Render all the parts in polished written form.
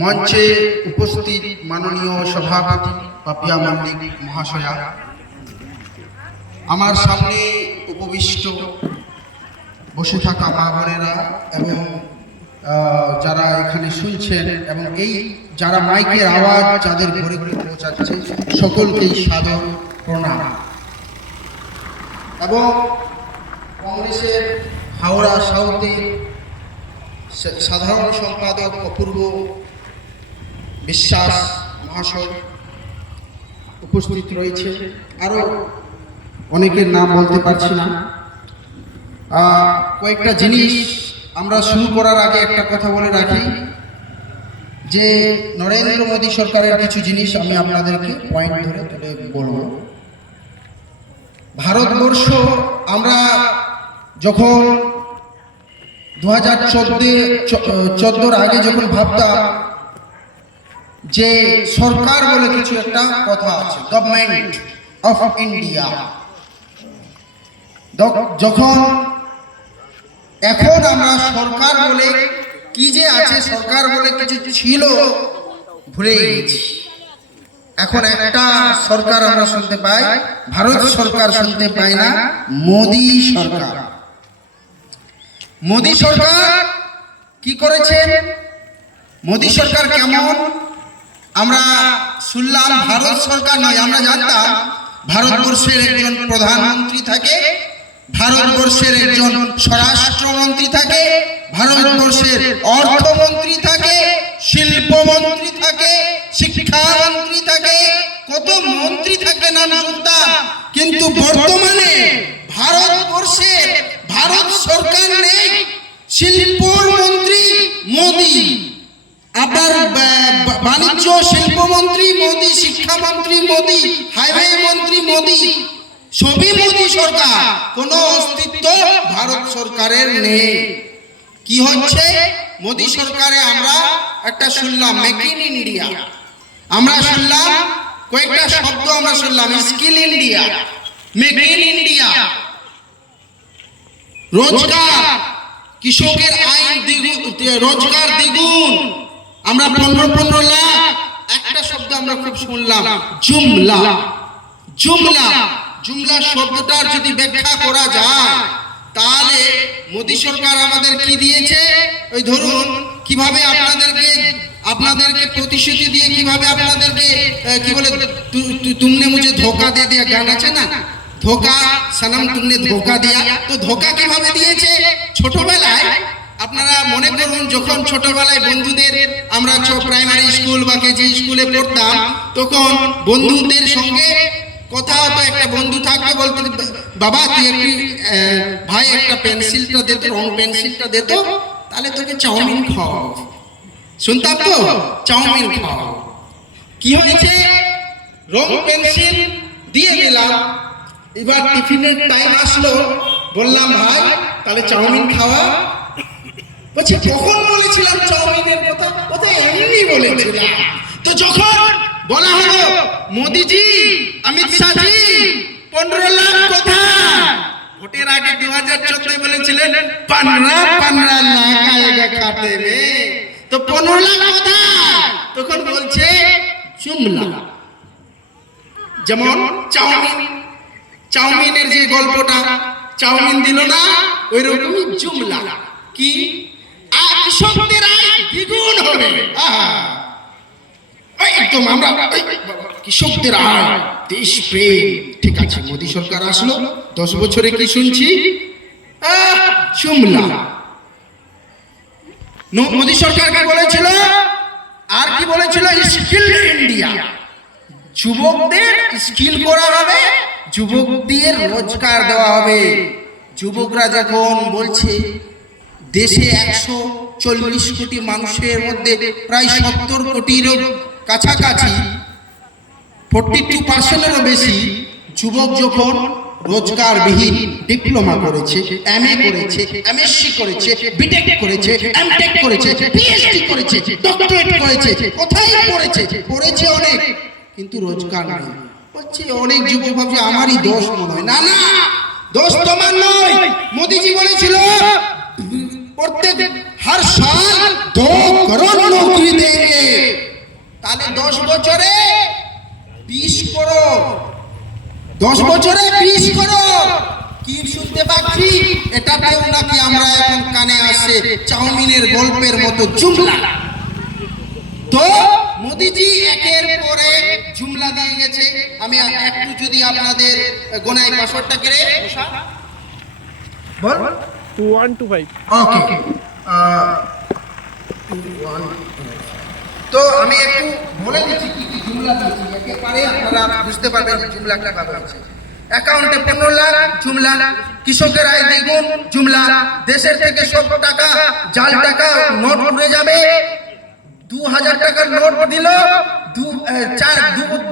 মঞ্চে উপস্থিত মাননীয় সভাপতি পাপিয়া মল্লিক মহাশয়া, আমার সামনে উপবিষ্ট বসে থাকা মা বোনেরা এবং যারা এখানে শুনছেন এবং এই যারা মাইকের আওয়াজ যাদের ঘরে ঘরে পৌঁছাচ্ছে সকলকেই সাদর প্রণাম। এবং কংগ্রেসের হাওড়া সাউথের সাধারণ সম্পাদক অপূর্ব বিশ্বাস মহাশয় উপস্থিত রয়েছে, আরও অনেকের নাম বলতে পারছি না। কয়েকটা জিনিস আমরা শুরু করার আগে একটা কথা বলে রাখি যে নরেন্দ্র মোদী সরকারের কিছু জিনিস আমি আপনাদেরকে পয়েন্ট ধরে তুলে বলব। ভারতবর্ষ আমরা যখন 2014 আগে যখন ভাবতাম যে সরকার বলে কিছু একটা কথা আছে, গভর্নমেন্ট অফ ইন্ডিয়া, যখন এখন আমরা সরকার বলে কি যে আছে, সরকার বলে কিছু ছিল ভুলে গেছি। এখন একটা সরকার আমরা শুনতে পাই, ভারত সরকার শুনতে পাই না, মোদী সরকার। মোদী সরকার কি করেছে, মোদী সরকার কেমন আমরা শুনলাম। ভারত সরকার নয়, আমরা জানতাম ভারতবর্ষের একজন প্রধানমন্ত্রী থাকে, ভারতবর্ষের একজন স্বরাষ্ট্রমন্ত্রী থাকে, ভারতবর্ষের অর্থমন্ত্রী থাকে, শিল্পমন্ত্রী থাকে, শিক্ষামন্ত্রী থাকে, কত মন্ত্রী থাকে নাম শুনতাম। কিন্তু বর্তমানে ভারতবর্ষের ভারত সরকার নেই, শিল্পমন্ত্রী মোদী, আবার বাণিজ্য শিল্পমন্ত্রী মোদী, শিক্ষামন্ত্রী মোদী, হাইওয়ে মন্ত্রী মোদী, সবই মোদী সরকার, কোনো অস্তিত্ব ভারত সরকারের নেই। কি হচ্ছে মোদী সরকারে আমরা একটা শুনলাম মেক ইন ইন্ডিয়া, আমরা শুনলাম কয়েকটা শব্দ আমরা শুনলাম, skill India, make in India, রোজগার, কৃষকের আয় রোজগার দ্বিগুণ, আমরা 15 লাখ। একটা শব্দ আমরা খুব শুনলাম, জুমলা। জুমলা জুমলা শব্দটার যদি ব্যাখ্যা করা যায় তাহলে মোদী সরকার আমাদের কি দিয়েছে, ওই ধরুন কিভাবে আপনাদেরকে প্রতিশ্রুতি দিয়ে কিভাবে আপনাদেরকে কি বলে, তুমনে মুঝে ধোকা দে দিয়া গান আছে না, ধোকা সনম তুমনে ধোকা দিয়া, তো ধোকা কিভাবে দিয়েছে। ছোটবেলায় আপনারা মনে করুন, যখন ছোটবেলায় বন্ধুদের আমরা প্রাইমারি স্কুল বা কেজি স্কুলে পড়তাম, তখন বন্ধুদের সঙ্গে কথা হতো, একটা বন্ধু থাকতো, বলতো বাবা তুই একটু ভাই একটা পেন্সিলটা দে তো, রং পেন্সিলটা দে তো, তাহলে তোকে চাউমিন খাওয়াবো। শুনতাম তো, চাউমিন খাওয়াবো। কি হয়েছে, রং পেন্সিল দিয়ে দিলাম, এবার টিফিনের টাইম আসলো, বললাম ভাই তাহলে চাউমিন খাওয়া। বলছে কখন বলেছিলাম চাউমিনের কথা, কোথায় এমনি বলেছিলাম। তো যখন বলা হলো মোদিজি, অমিত শাহজি 15 লাখ কথা, ভোটের আগে 2014 বলেছিলেন 15 লাখ আয়েগা খাতে মে, তো 15 লাখ কথা তখন বলছে জুমলা। যেমন চাউমিনের যে গল্পটা, চাউমিন দিল না, ওই রকমই জুমলা। কি কৃষকদের আয় দ্বিগুণ হবে, একদম আমরা কৃষকদের আয়, দেশ প্রেম। ঠিক আছে, মোদী সরকার আসলো, 10 বছরে কি শুনছি, জুমলা। মোদী সরকার কি বলেছিল, আর কি বলেছিল, স্কিল ইন্ডিয়া, যুবকদের স্কিল করা হবে, যুবকদের রোজগার দেওয়া হবে। যুবকরা যখন বলছে দেশে 140 কোটি মানুষের মধ্যে প্রায় 70 কোটির কাছাকাছি 42%-এরও বেশি যুবক যখন রোজগারবিহীন, ডিপ্লোমা করেছে, এমএ করেছে, এমএসসি করেছে, বিটেক করেছে, এমটেক করেছে, পিএইচডি করেছে, ডক্টরেট করেছে, কোথায় পড়েছে অনেক, কিন্তু রোজগার নেই। ও বলছি অনেক যুবক ভাবছে আমারই দোষ মনে হয়। না না, দোষ তোমার নয়। মোদিজি বলেছিল প্রত্যেক हर साल 2 करोड़ नौकरी देंगे। তাহলে 10 বছরে 20 করোড়, 10 বছরে 20 করোড়। কি শুনতে পাচ্ছি? এটাতেও নাকি আমরা এখন কানে আসে চাউমিনের গল্পের মতো জুমলা। তো মোদিজি একের পর এক জুমলা দিয়ে গেছে। আমি একটু যদি আপনাদের গোনাই পাসওয়ার্ডটা করে বল 2125 ওকে। তো আমি একটু বলে দিচ্ছি কি কি জুমলা দিয়েছি, একেবারে আপনারা বুঝতে পারবেন যে জুমলা কিভাবে আছে। অ্যাকাউন্টে 15 লাখ জুমলা, কৃষকের আয় দ্বিগুণ জুমলা, দেশের থেকে সব টাকা জাল টাকা নোট উড়ে যাবে, 2000 টাকার নোট দিল,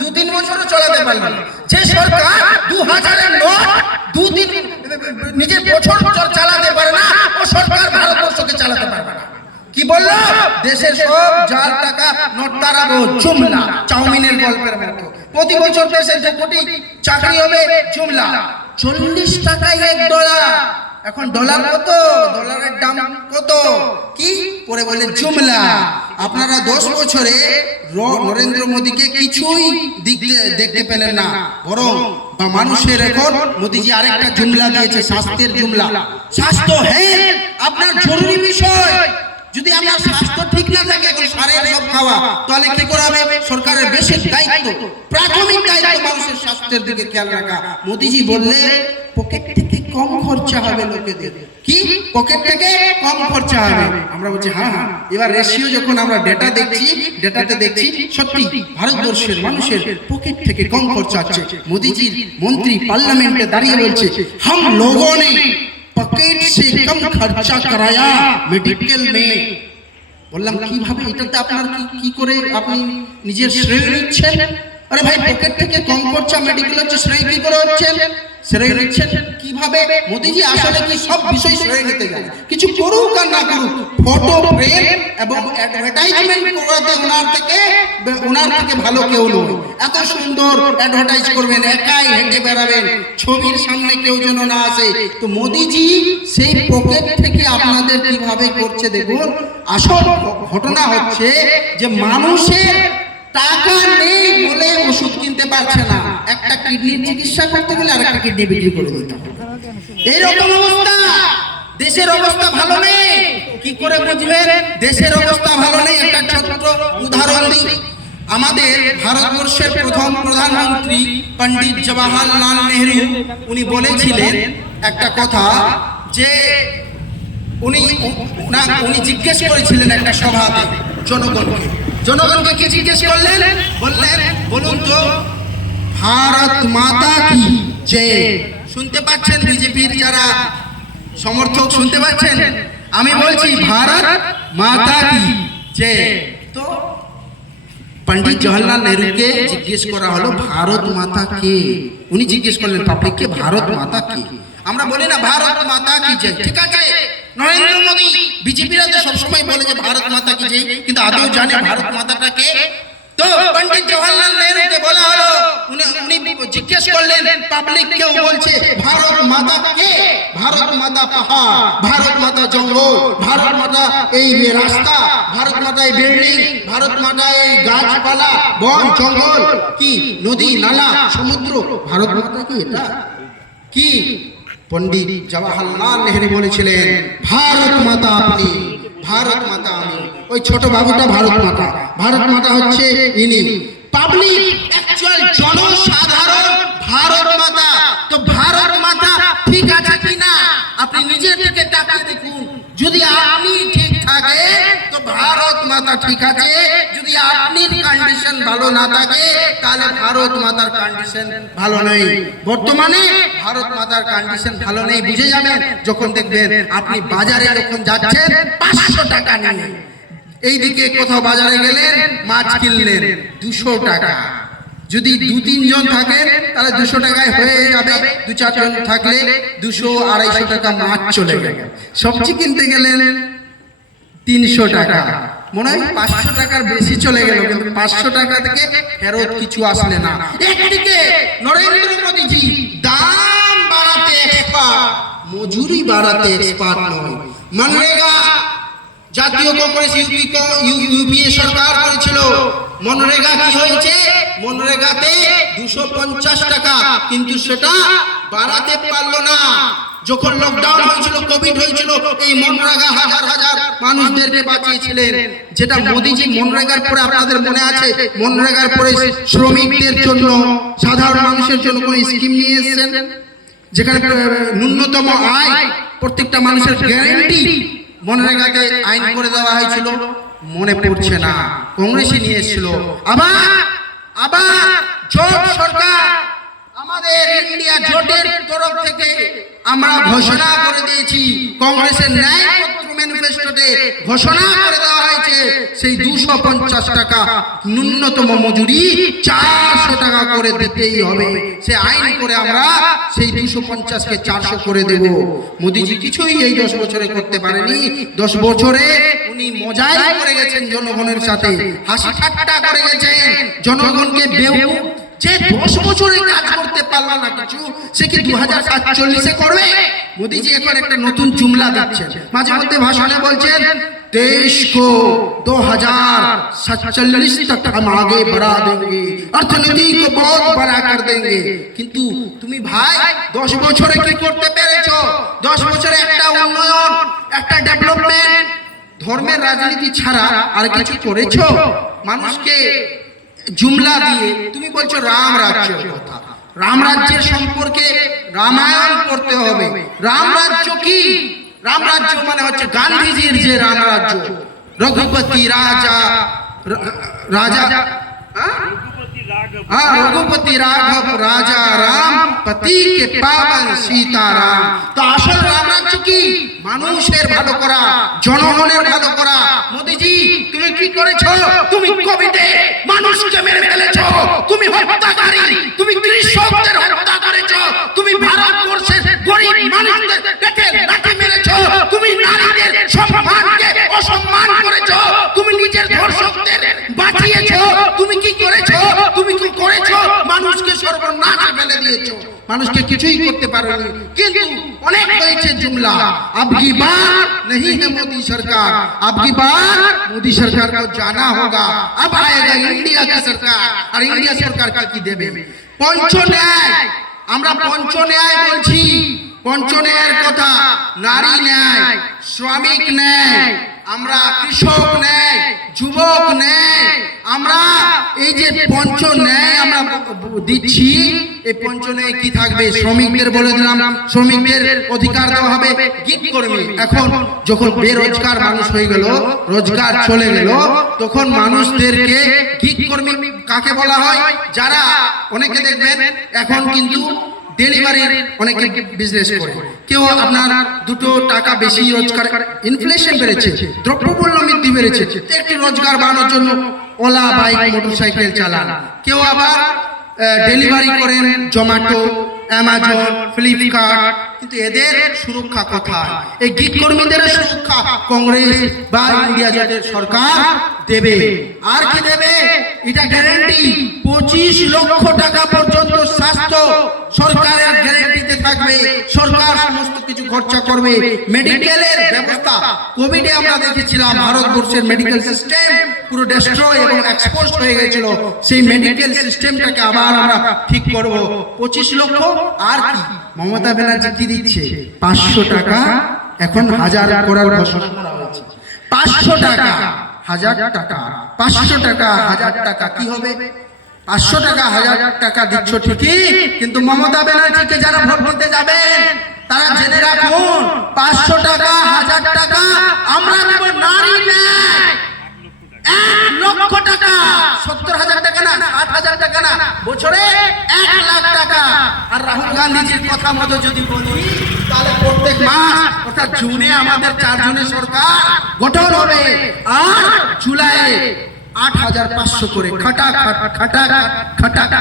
2-3 বছরও চালাতে পারল না। যে সরকার 2000 এর নোট 2-3 নিজের বছর চালাতে পারে না, ও সরকার ভারতবর্ষকে চালাতে পারবে না। কি বললো? দেশের সব জাল টাকা নোট তাড়াবো, জুমলা। চাউমিনের গল্পের মতো। প্রতি বছর দেশে 2 কোটি চাকরি হবে, জুমলা। 40 টাকায় $1। এখন ডলার কত? ডলারের দাম কত? কি পরে বলে জুমলা। আপনারা 10 বছরে নরেন্দ্র মোদীকে কিছুই দেখতে পেলেন না, বরং মানুষের এখন মোদীজি আরেকটা জুমলা দিয়েছে, স্বাস্থ্যের জুমলা। স্বাস্থ্য হেলথ আপনার জরুরি বিষয়। যদি আমার স্বাস্থ্য ঠিক না থাকে, এখন সারের সব খাওয়া, তাহলে কি করাবে? সরকারের বেসিক দায়িত্ব, প্রাথমিক দায়িত্ব মানুষের স্বাস্থ্যের দিকে খেয়াল রাখা। মোদিজি বললে পকেট থেকে কম খরচা হবে লোকেদের। কি পকেট থেকে কম খরচা হবে? আমরা বলছি হ্যাঁ হ্যাঁ। এবার রেশিও যখন আমরা ডেটা দেখছি, ডেটাতে দেখছি সত্যি ভারতবর্ষের মানুষের পকেট থেকে কম খরচা হচ্ছে। মোদিজির মন্ত্রী পার্লামেন্টে দাঁড়িয়ে বলছে হাম লোগোं ने पॉकेट से कम खर्चा कराया मेडिकल में। বললাম কিভাবে? এটাতে আপনার কি করে আপনি নিজের শ্রেয় নিচ্ছেন? আরে ভাই, পকেট থেকে কম খরচা মেডিকেল হচ্ছে, শ্রেয় কি করে হচ্ছেন? শ্রেয় নিচ্ছেন কিভাবে? মোদিজি আসলে কি সব বিষয় শ্রেয় নিতে যায়? কিছু করুক আর না করুক, ফটো ফ্রেম এবং অ্যাডভার্টাইজমেন্ট করাতে ওনার থেকে ভালো কেউ নয়। এত সুন্দর অ্যাডভার্টাইজ করবেন, একাই হেঁটে বেড়াবেন, ছবির সামনে কেউ যেন না আসে। তো মোদিজি সেই পকেট থেকে আপনাদের কিভাবে করছে দেখুন। আসল ঘটনা হচ্ছে যে মানুষের টাকা নেই বলে ওষুধ কিনতে পারছে না। একটা কিডনির চিকিৎসা করতে গেলে আরেকটা কিডনি বিক্রি করে দিতে হবে। এইরকম অবস্থা। দেশের অবস্থা ভালো নেই। কি করে বুঝবেন দেশের অবস্থা ভালো নেই? একটা ছোট্ট উদাহরণ দিই। আমাদের ভারতবর্ষের প্রথম প্রধানমন্ত্রী পণ্ডিত জওহরলাল নেহরু, উনি বলেছিলেন একটা কথা যে উনি জিজ্ঞেস করেছিলেন একটা সভাতে জনগণকে কি জিজ্ঞেস করলেন? বললেন বলুন তো ভারত মাতা কি জয়। শুনতে পাচ্ছেন? বিজেপির যারা সমর্থক শুনতে পাচ্ছেন? আমি বলছি ভারত মাতা কি জয়। তো পণ্ডিত জওহরলাল নেহরুকে জিজ্ঞেস করা হলো ভারত মাতা কে। উনি জিজ্ঞেস করলেন পাবলিককে ভারত মাতা কি। আমরা বলি না ভারত মাতা কি জয়, ঠিক আছে? নরেন্দ্র মোদী বিজেপিরা তো সবসময় বলে যে ভারত মাতা কি জয়, কিন্তু আদৌ জানে ভারত মাতাটা কে? তো পণ্ডিত জওহরলাল নেহরুকে বলা হলো, উনি জিজ্ঞেস করলেন পাবলিক কেউ বলছে ভারত মাতা কে? ভারত মাতা পাহাড়, ভারত মাতা জঙ্গল, ভারত মাতা এই রাস্তা, ভারত মাতা এই বিল্ডিং, ভারত মাতা এই গাছপালা, বন জঙ্গল, কি নদী নালা সমুদ্র, ভারত মাতা কি এটা? কি পণ্ডিত জওহরলাল নেহরু বলেছিলেন ভারত মাতা আপনি, ভারত মাতা আমি। ওই ছোট বাবুটা ভারত মাতা। ভারত মাতা হচ্ছে ইনি। পাবলিক অ্যাকচুয়াল জনসাধারণ ভারত মাতা। তো ভারত মাতা ঠিক আছে কিনা আপনি নিজে থেকে তাকিয়ে দেখুন। যদি আপনি ঠিক থাকে তো ভারত মাতা ঠিক আছে। যদি আপনার কন্ডিশন ভালো না থাকে তাহলে ভারত মাতার কন্ডিশন ভালো নেই। বর্তমানে ভারত মাতার কন্ডিশন ভালো নেই বুঝে যাবেন যখন দেখবেন আপনি বাজারে যখন যাচ্ছেন 500 টাকা নিয়ে, এইদিকে কোথাও বাজারে গেলেন মাছ কিনলেন 200 টাকা। যদি 2-3 জন থাকেন তাহলে 200 টাকায় হয়ে যাবে। 2-4 জন থাকলে 200-250 টাকা মাছ চলে গেল। সবজি কিনতে গেলেন 300 টাকা। মনে হয় 500 টাকার বেশি চলে গেল, কিন্তু 500 টাকা থেকে ফেরত কিছু আসলে না। একদিকে নরেন্দ্র মোদীজি দাম বাড়াতে এক্সপার্ট, মজুরি বাড়াতে এক্সপার্ট নয়। মনরেগা জাতীয় কংগ্রেস ইউপিএ সরকার করেছিল, মনরেগা কি হয়েছে, মনরেগাতে 250 টাকা, কিন্তু সেটা বাড়াতে পারলো না। যখন লকডাউন হয়েছিল, কোভিড হয়েছিল, এই মনরেগা হাজার হাজার মানুষদেরকে বাঁচিয়েছিলেন। যেটা মোদিজি মনরেগার পরে, আপনাদের মনে আছে, মনরেগার পরে শ্রমিকদের জন্য, সাধারণ মানুষের জন্য কোন স্কিম নিয়ে এসেছেন, যেখানে ন্যূনতম আয় প্রত্যেকটা মানুষের গ্যারান্টি মনরেগাতে আইন করে দেওয়া হয়েছিল, মনে পড়ছে না, কংগ্রেসই নিয়ে এসেছিল। আবার জোট সরকার, আমাদের ইন্ডিয়া জোটের তরফ থেকে আমরা ঘোষণা করে দিয়েছি, কংগ্রেসের ন্যায়পত্র ম্যানিফেস্টোতে ঘোষণা করে দেওয়া হয়েছে, সেই 250 টাকা ন্যূনতম মজুরি 400 টাকা করে দিতেই হবে। সে আইন করে আমরা সেই 250 কে 400 করে দেব। মোদিজি কিছুই এই 10 বছরে করতে পারেনি। 10 বছরে উনি মজাই করে গেছেন, জনগণের সাথে হাসি ঠাট্টা করে গেছেন, জনগণকে বেউকুফ। যে 10 বছরে কাজ করতে পারলো না কিছু, সে কি 2047 করবে? মোদিজি এখন একটা নতুন জুমলা দিচ্ছেন, মাঝে মধ্যে ভাষণে বলছেন देश को 2047 तक हम आगे बढ़ा देंगे, अर्थनीति को बहुत बड़ा कर देंगे। কিন্তু তুমি ভাই 10 বছরে কি করতে পেরেছো? 10 বছরে একটা উন্নয়ন, একটা ডেভেলপমেন্ট, ধর্মের রাজনীতি ছাড়া আর কিছু করেছো? মানুষকে জুমলা দিয়ে তুমি বলছো রাম রাজ্য কথা, রাম রাজ্যের সম্পর্কে রামায়ণ পড়তে হবে। রাম রাজ্য কি? রাম রাজ্য মানে হচ্ছে গান্ধীজির যে রাম রাজ্য, রঘুপতি রাজা রাজা রঘুপতি রাঘব রাজা রাম, পতি কে পাবন সীতারাম। তো আসল রাম রাজ্য কি? মানুষের ভালো করা, জনগণের ভালো করা। মোদিজি তুমি কি করেছো? তুমি কোভিডে মানুষকে মেরে ফেলেছো, তুমি হত্যাকারী, তুমি কৃষকদের হত্যা করেছো, তুমি ভারতবর্ষের গরিব মানুষদের পেটে লাঠি মেরেছো, তুমি নারীদের সম্মানকে অসম্মান করেছো, তুমি নিজের ধর্ষকদের বাঁচিয়েছো। তুমি কি করেছো? তুমি কি করেছো? মানুষকে সর্বনাশে ফেলে দিয়েছো, মানুষকে কিছুই করতে পারোনি। কিন্তু অনেক হয়েছে জুমলা। अब की बार नहीं है मोदी सरकार, अब की बार मोदी सरकार को जाना होगा। अब आएगा इंडिया की सरकार, और इंडिया सरकार কি দেবে? পঞ্চ ন্যায়। আমরা পঞ্চ ন্যায় বলছি, পঞ্চ ন্যায়ের কথা, নারী ন্যায়, শ্রমিক ন্যায়, আমরা কৃষক ন্যায়, যুবক ন্যায়, আমরা এই যে পঞ্চ ন্যায় আমরা দিচ্ছি, এই পঞ্চ ন্যায় কি থাকবে? শ্রমিকদের বলে দিলাম, শ্রমিকদের অধিকার দেওয়া হবে। গিগ কর্মী, এখন যখন বেরোজগার মানুষ হয়ে গেল, রোজগার চলে গেল, তখন মানুষদেরকে গিগ কর্মী কাকে বলা হয়? যারা অনেকে দেখবেন এখন কিন্তু ডেলিভারির অনেকে বিজনেস করে, কেউ আপনার 2 টাকা বেশি রোজগার, ইনফ্লেশন বেড়েছে, দ্রব্যমূল্য বৃদ্ধি বেড়েছে, একটু রোজগার বাড়ানোর জন্য ওলা বাইক মোটরসাইকেল চালান। কেউ আবার ডেলিভারি করেন জোম্যাটো, অ্যামাজন, ফ্লিপকার্ট। কিন্তু এদের সুরক্ষা কোথায়? এই গিগ কর্মীদের সুরক্ষা কংগ্রেস বা ইন্ডিয়া জোটের সরকার দেবে। আর কি দেবে? এটা গ্যারান্টি 25 লক্ষ টাকা পর্যন্ত স্বাস্থ্য সরকারের গ্যারান্টিতে থাকবে। সরকার সমস্ত কিছু খরচা করবে। মেডিকেলের ব্যবস্থা, কোভিডে আমরা দেখেছিলাম ভারতবর্ষের মেডিকেল সিস্টেম পুরো ডিস্ট্রয় এবং এক্সপোজড হয়ে গেছিল। সেই মেডিকেল সিস্টেমটাকে আবার আমরা ঠিক করব। 25 লক্ষ। আর কি মমতা ব্যানার্জি কি দিচ্ছে? 500 টাকা এখন 1000 করার ঘোষণা করা হয়েছে। 500 টাকা 1000 টাকা, 500 টাকা 1000 টাকা কি হবে? 500 টাকা 1000 টাকা দিচ্ছ ঠিকই, কিন্তু মমতা ব্যানার্জিকে যারা ভোট দিতে যাবেন তারা জেনে রাখুন, 500 টাকা 1000 টাকা আমরা দেব নারী ন্যায়। 1 লক্ষ টাকা, 70,000 টাকা না, 8,000 টাকা না, বছরে 1 লাখ টাকা। আর রাহুল গান্ধীজির কথা মতো যদি বলি, তাহলে প্রত্যেক মাস অর্থাৎ জুনে আমাদের 4 জনের সরকার গঠন হবে, আর জুলাইয়ে 8,500 করে খাটা খাটা খাটা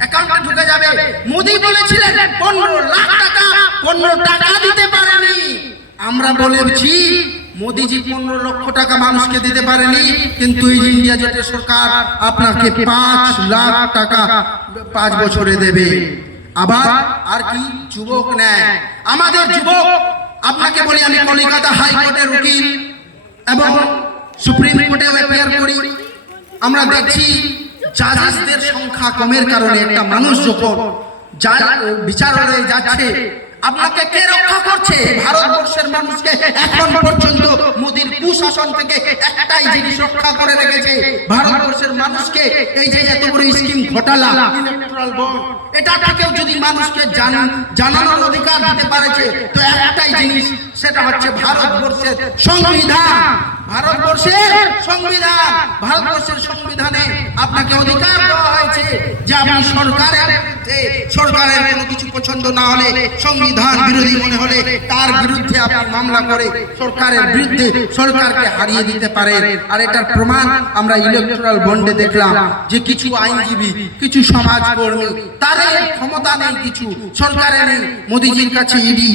অ্যাকাউন্টে ঢুকে যাবে। মোদি বলেছিলেন 15 লাখ টাকা, 15 টাকা দিতে পারেনি। আমরা বলেছি মোদিজি 15 লক্ষ টাকা মানুষকে দিতে পারেনি, কিন্তু এই ইন্ডিয়া জোটের সরকার আপনাকে 5 লাখ টাকা 5 বছরে দেবে। আবার আর কি যুবক নেয়, আমাদের যুবক, আপনাকে বলি আমি কলকাতা হাইকোর্টের উকিল এবং সুপ্রিম কোর্টে অ্যাপিয়ার করি। আমরা দেখছি জাজেসদের সংখ্যা কমের কারণে একটা মানুষ যখন বিচারালয়ে যাচ্ছে, আপনাকে কে রক্ষা করছে? ভারতবর্ষের মানুষকে এখন পর্যন্ত মোদির কুশাসন থেকে একটাই জিনিস রক্ষা করে রেখেছে, ভারতবর্ষের মানুষকে এই যে এত বড় স্কিম ঘোটালা ইলেকট্রাল বন্ড, এটা থেকেও যদি মানুষকে জানানোর অধিকার দিতে পারেছে, তো একটাই জিনিস, সেটা হচ্ছে ভারতবর্ষের সংবিধান। ভারতবর্ষের সংবিধান, ভারতবর্ষের সংবিধানে আপনাকে অধিকার দেওয়া হয়েছে যে আপনি সরকারের কোনো কিছু পছন্দ না হলে, সংবিধান বিরোধী মনে হলে তার বিরুদ্ধে আপনি মামলা করে সরকারের বিরুদ্ধে সরকারকে হারিয়ে দিতে পারেন। আর এটার প্রমাণ আমরা ইলেকট্রাল বন্ডে দেখলাম যে কিছু আইনজীবী, কিছু সমাজকর্মী, তাদের ক্ষমতা নেই, কিছু সরকারের নেই, মোদিজির কাছে ইডি